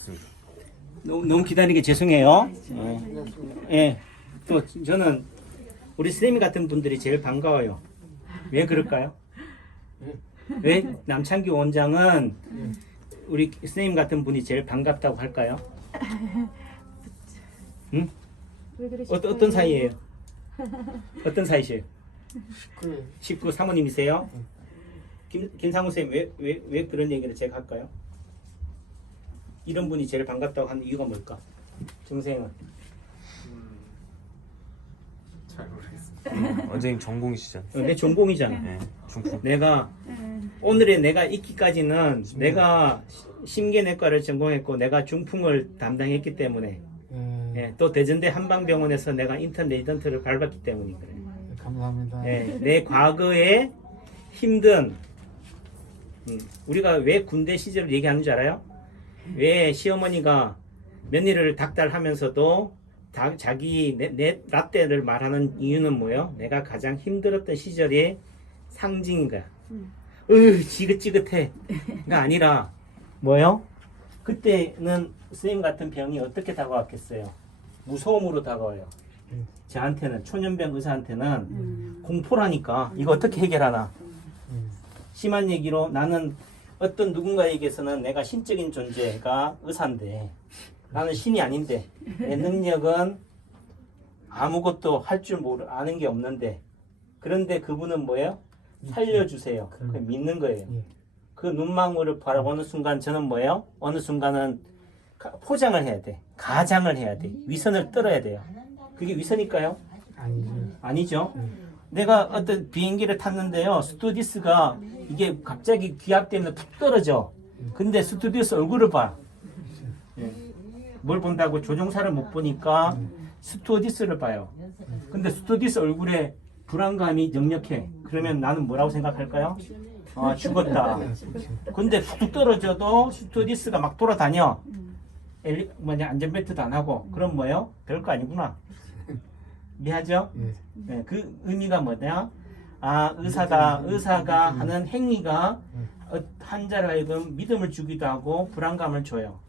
됐습니다. 너무 기다리게 죄송해요. 예. 예. 또 저는 우리 선생님 같은 분들이 제일 반가워요. 왜 그럴까요? 왜 남창규 원장은 우리 선생님 같은 분이 제일 반갑다고 할까요? 응? 어떤 사이예요? 어떤 사이세요? 식구 사모님이세요? 김상우 선생님 왜 그런 얘기를 제가 할까요? 이런 분이 제일 반갑다고 하는 이유가 뭘까? 정생은 잘 모르겠습니다. 원장님 전공이시잖아요. 내 전공이잖아. 네, 중풍. 내가 오늘의 내가 있기까지는 내가 심계내과를 전공했고 내가 중풍을 담당했기 때문에 예, 또 대전대 한방병원에서 내가 인턴 레지던트를 밟았기 때문에 그래. 감사합니다. 예, 내 과거에 힘든 우리가 왜 군대 시절을 얘기하는 줄 알아요? 왜 시어머니가 며느리를 닥달하면서도 자기 내 라떼를 말하는 이유는 뭐예요? 내가 가장 힘들었던 시절의 상징인 거야. 지긋지긋해가 아니라 뭐예요? 그때는 선생님 같은 병이 어떻게 다가왔겠어요? 무서움으로 다가와요. 저한테는 초년병 의사한테는 공포라니까 이거 어떻게 해결하나? 심한 얘기로 나는 어떤 누군가에게서는 내가 신적인 존재가 의사인데 나는 신이 아닌데 내 능력은 아무것도 할 줄 아는 게 없는데 그런데 그분은 뭐예요? 살려주세요. 그 믿는 거예요. 그 눈망울을 바라보는 순간 저는 뭐예요? 어느 순간은 포장을 해야 돼. 가장을 해야 돼. 위선을 떨어야 돼요. 그게 위선일까요? 아니죠. 내가 어떤 비행기를 탔는데요. 스튜어디스가 이게 갑자기 기압 때문에 툭 떨어져. 근데 스튜어디스 얼굴을 봐. 뭘 본다고? 조종사를 못 보니까 스튜어디스를 봐요. 근데 스튜어디스 얼굴에 불안감이 역력해. 그러면 나는 뭐라고 생각할까요? 아, 죽었다. 근데 툭 떨어져도 스튜어디스가 막 돌아다녀. 안전벨트도 안 하고. 그럼 뭐예요? 별거 아니구나. 이해하죠? 네, 그 의미가 뭐냐? 아, 의사가 하는 행위가 환자를 하여금 믿음을 주기도 하고 불안감을 줘요.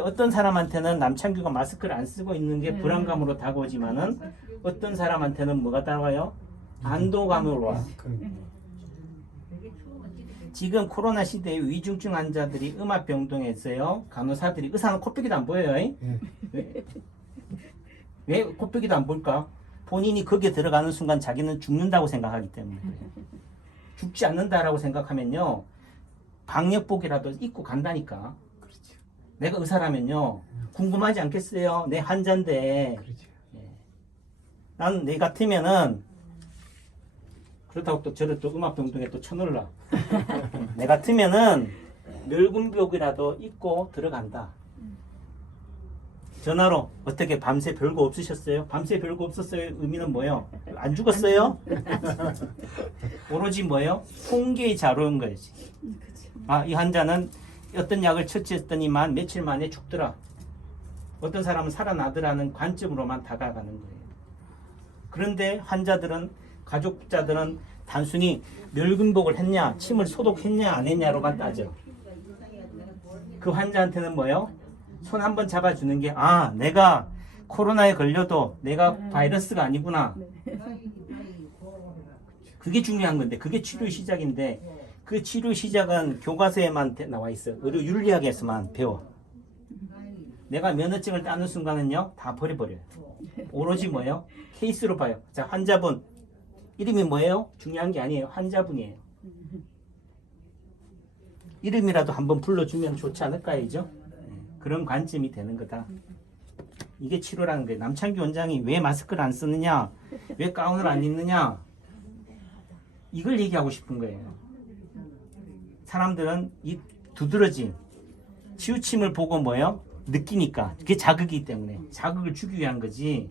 어떤 사람한테는 남창규가 마스크를 안 쓰고 있는 게 불안감으로 다가오지만은 어떤 사람한테는 뭐가 다가와요? 안도감으로 와. 지금 코로나 시대에 위중증 환자들이 음압병동에 있어요. 간호사들이 의사는 코빼기도 안 보여요. 왜 코빼기도 안 볼까? 본인이 거기에 들어가는 순간 자기는 죽는다고 생각하기 때문에 그래요. 죽지 않는다라고 생각하면요. 방역복이라도 입고 간다니까. 내가 의사라면요. 궁금하지 않겠어요? 내 환자인데. 난 내 같으면은 그렇다고 또 저를 또 음압병동에 또 쳐넣으라. 내 같으면은 멸군복이라도 입고 들어간다. 전화로 어떻게 밤새 별거 없으셨어요? 밤새 별거 없었어요. 의미는 뭐예요? 안 죽었어요? 오로지 뭐예요? 통계의 자료인 거지. 아, 이 환자는 어떤 약을 처치했더니만 며칠 만에 죽더라. 어떤 사람은 살아나더라는 관점으로만 다가가는 거예요. 그런데 환자들은 가족자들은 단순히 멸균복을 했냐, 침을 소독했냐 안 했냐로만 따져. 그 환자한테는 뭐예요? 손 한번 잡아주는 게 내가 코로나에 걸려도 내가 바이러스가 아니구나. 그게 중요한 건데 그게 치료의 시작인데 그 치료의 시작은 교과서에만 나와 있어요. 의료 윤리학에서만 배워. 내가 면허증을 따는 순간은요 다 버려버려요. 오로지 뭐예요? 케이스로 봐요. 자, 환자분 이름이 뭐예요? 중요한 게 아니에요. 환자분이에요. 이름이라도 한번 불러주면 좋지 않을까요? 그런 관점이 되는 거다. 이게 치료라는 거예요. 남창규 원장이 왜 마스크를 안 쓰느냐, 왜 가운을 안 입느냐, 이걸 얘기하고 싶은 거예요. 사람들은 이 두드러진 치우침을 보고 뭐예요? 느끼니까. 그게 자극이기 때문에 자극을 주기 위한 거지.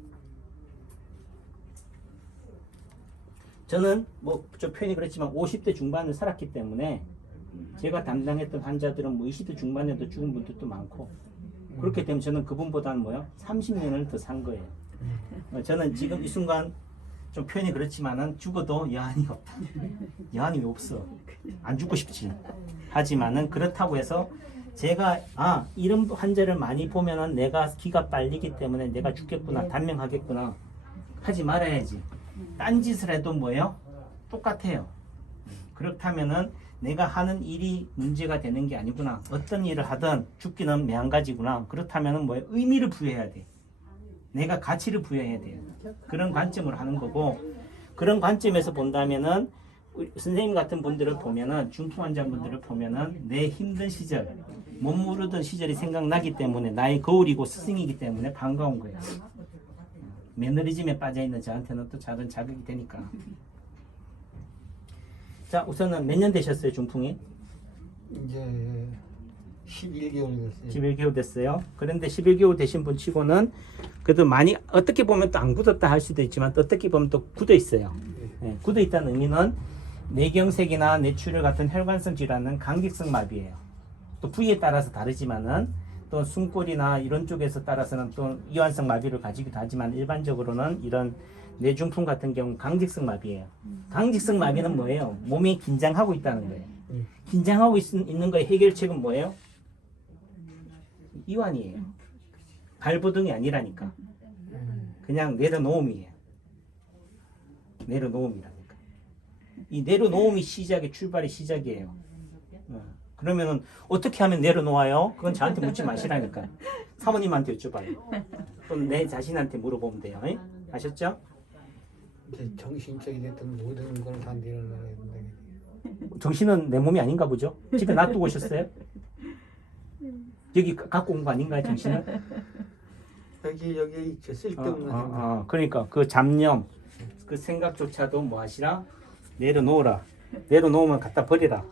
저는 뭐 좀 표현이 그렇지만 50대 중반을 살았기 때문에 제가 담당했던 환자들은 뭐 20대 중반에도 죽은 분들도 많고 그렇기 때문에 저는 그분보다는 뭐요? 30년을 더 산 거예요. 저는 지금 이 순간 좀 표현이 그렇지만은 죽어도 여한이 없다. 여한이 없어. 안 죽고 싶지. 하지만은 그렇다고 해서 제가 이런 환자를 많이 보면은 내가 기가 빨리기 때문에 내가 죽겠구나, 단명하겠구나 하지 말아야지. 딴짓을 해도 뭐예요? 똑같아요. 그렇다면은 내가 하는 일이 문제가 되는 게 아니구나. 어떤 일을 하든 죽기는 매한가지구나. 그렇다면은 뭐예요? 의미를 부여해야 돼. 내가 가치를 부여해야 돼요. 그런 관점으로 하는 거고, 그런 관점에서 본다면은 우리 선생님 같은 분들을 보면은, 중풍 환자분들을 보면은 내 힘든 시절, 못 모르던 시절이 생각나기 때문에 나의 거울이고 스승이기 때문에 반가운 거예요. 매너리즘에 빠져있는 저한테는 또 작은 자극이 되니까. 자, 우선은 몇 년 되셨어요, 중풍이? 이제 11개월 됐어요. 11개월 됐어요. 그런데 11개월 되신 분 치고는 그래도 많이, 어떻게 보면 또 안 굳었다 할 수도 있지만 또 어떻게 보면 또 굳어 있어요. 네, 굳어 있다는 의미는 뇌경색이나 뇌출혈 같은 혈관성 질환은 강직성 마비예요. 또 부위에 따라서 다르지만은 또 숨골이나 이런 쪽에서 따라서는 또 이완성 마비를 가지기도 하지만 일반적으로는 이런 뇌중풍 같은 경우는 강직성 마비예요. 강직성 마비는 뭐예요? 몸이 긴장하고 있다는 거예요. 긴장하고 있는 거의 해결책은 뭐예요? 이완이에요. 발부등이 아니라니까. 그냥 내려놓음이에요. 내려놓음이라니까. 이 내려놓음이 출발의 시작이에요. 그러면은 어떻게 하면 내려놓아요? 그건 저한테 묻지 마시라니까. 사모님한테 여쭤봐요. 또는 내 자신한테 물어보면 돼요. 아셨죠? 이제 정신적이 됐던 모든 걸 다 내려놔야 된다. 정신은 내 몸이 아닌가 보죠? 집에 놔두고 오셨어요? 여기 갖고 온 거 아닌가요, 정신은? 여기 있죠. 쓸데없는 생각. 그러니까 그 잡념, 그 생각조차도 뭐 하시라? 내려놓으라. 내려놓으면 갖다 버리라.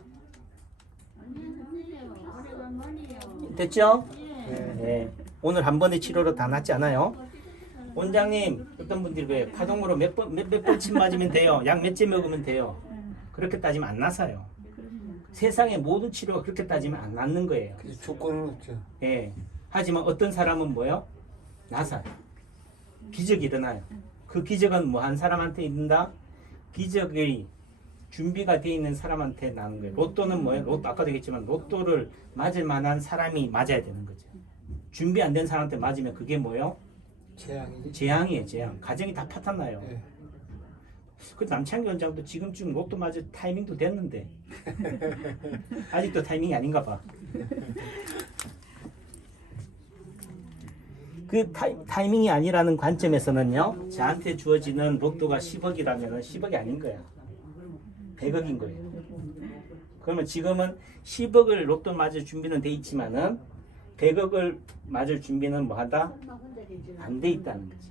됐죠? 네. 오늘 한 번의 치료로 다 낫지 않아요? 원장님, 어떤 분들이 왜 파동으로 몇 번씩 맞으면 돼요? 약 몇 째 먹으면 돼요? 그렇게 따지면 안 나서요. 세상의 모든 치료가 그렇게 따지면 안 낫는 거예요. 그래서 조건은 없죠. 예. 하지만 어떤 사람은 뭐요? 나서요. 기적이 일어나요. 그 기적은 뭐 한 사람한테 있는다? 기적이 준비가 되어 있는 사람한테 나는 거예요. 로또는 뭐예요? 로또 아까도 얘기했지만 로또를 맞을 만한 사람이 맞아야 되는 거죠. 준비 안 된 사람한테 맞으면 그게 뭐예요? 재앙이지. 재앙이에요, 재앙. 가정이 다 파탄나요. 예. 그 남창기 원장도 지금쯤 로또 맞을 타이밍도 됐는데 아직도 타이밍이 아닌가 봐. 그 타이밍이 아니라는 관점에서는요, 저한테 주어지는 로또가 10억이라면 10억이 아닌 거야. 100억인 거예요. 그러면 지금은 10억을 로또 맞을 준비는 돼 있지만은 100억을 맞을 준비는 뭐 하다? 안 돼 있다는 거지.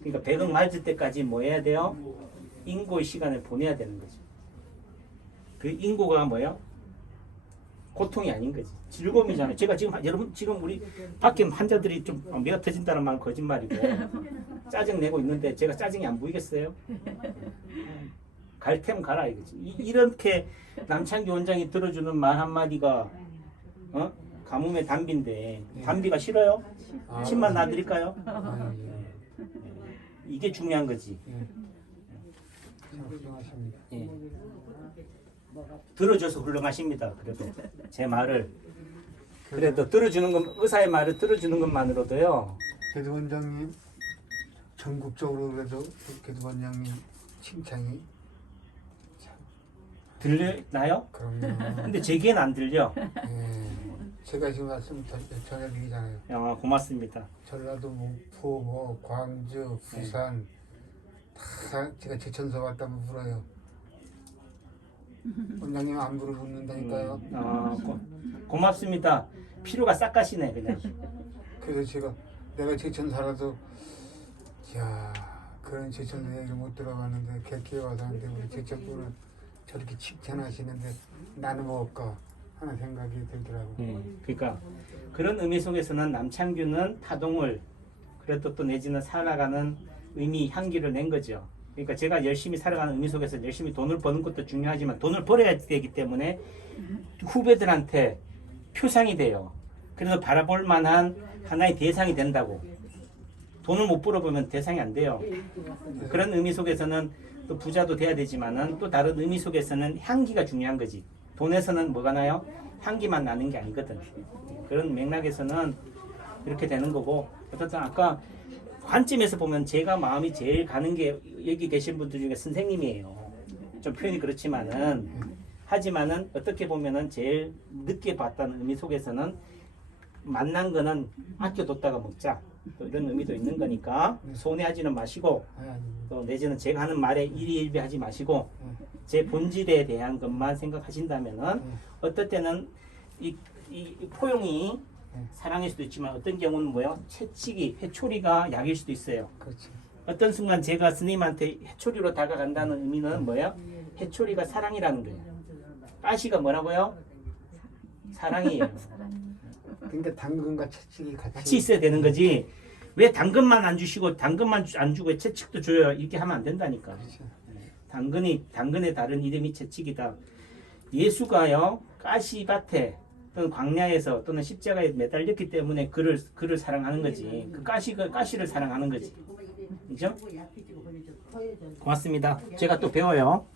그러니까 100억 맞을 때까지 뭐 해야 돼요? 인고의 시간을 보내야 되는 거죠. 그 인고가 뭐예요? 고통이 아닌 거지. 즐거움이잖아요. 제가 지금 여러분 지금 우리 밖에 환자들이 좀 매어 터진다는 말은 거짓말이고 짜증 내고 있는데 제가 짜증이 안 보이겠어요? 갈 테면 가라 이거지. 이렇게 남창기 원장이 들어주는 말 한마디가 가뭄의 단비인데 단비가 싫어요? 침만 놔드릴까요? 이게 중요한 거지. 훌륭하십니다. 예. 들어줘서 훌륭하십니다. 그래도 제 말을 그래도 들어주는 것, 의사의 말을 들어주는 것만으로도요. 개도 원장님 전국적으로 그래도 개도 원장님 칭찬이 들려나요? 그럼요. 근데 제 귀에는 안 들려. 예. 제가 지금 말씀 전해드리잖아요. 고맙습니다. 전라도 목포, 뭐 광주, 부산 다 제가 제천서 왔다면 불어요. 원장님 안 물어붙는다니까요. 고맙습니다. 피로가 싹 가시네 그냥. 그래서 내가 제천 살아도 야 그런 제천 얘기를 못 들어봤는데 객기에 와서 하는데 우리 제천분은 저렇게 칭찬하시는데 나는 뭘까 하는 생각이 들더라고요. 그러니까 그런 의미 속에서는 남창규는 파동을 그래도 또 내지는 살아가는 의미 향기를 낸 거죠. 그러니까 제가 열심히 살아가는 의미 속에서 열심히 돈을 버는 것도 중요하지만 돈을 벌어야 되기 때문에 후배들한테 표상이 돼요. 그래서 바라볼 만한 하나의 대상이 된다고. 돈을 못 벌어보면 대상이 안 돼요. 그런 의미 속에서는 또 부자도 돼야 되지만은 또 다른 의미 속에서는 향기가 중요한 거지. 돈에서는 뭐가 나요? 향기만 나는 게 아니거든. 그런 맥락에서는 이렇게 되는 거고, 어쨌든 아까 관점에서 보면 제가 마음이 제일 가는 게 여기 계신 분들 중에 선생님이에요. 좀 표현이 그렇지만은, 하지만은 어떻게 보면은 제일 늦게 봤다는 의미 속에서는 만난 거는 아껴뒀다가 먹자, 또 이런 의미도 있는 거니까 손해하지는 마시고, 또 내지는 제가 하는 말에 일희일비하지 마시고 제 본질에 대한 것만 생각하신다면은 어떨 때는 이 포용이 사랑일 수도 있지만 어떤 경우는 뭐요? 채찍이, 회초리가 약일 수도 있어요. 그렇지. 어떤 순간 제가 스님한테 회초리로 다가간다는 의미는 뭐예요? 회초리가 사랑이라는 거예요. 가시가 뭐라고요? 사랑이에요. 그러니까 당근과 채찍이 같이 있어야 되는 거지. 왜 당근만 안 주시고 당근만 안 주고 채찍도 줘요? 이렇게 하면 안 된다니까. 그렇지. 당근의 다른 이름이 채찍이다. 예수가요 가시밭에 또는 광야에서 또는 십자가에 매달렸기 때문에 그를 사랑하는 거지. 그 가시를 사랑하는 거지. 그죠? 고맙습니다. 제가 또 배워요.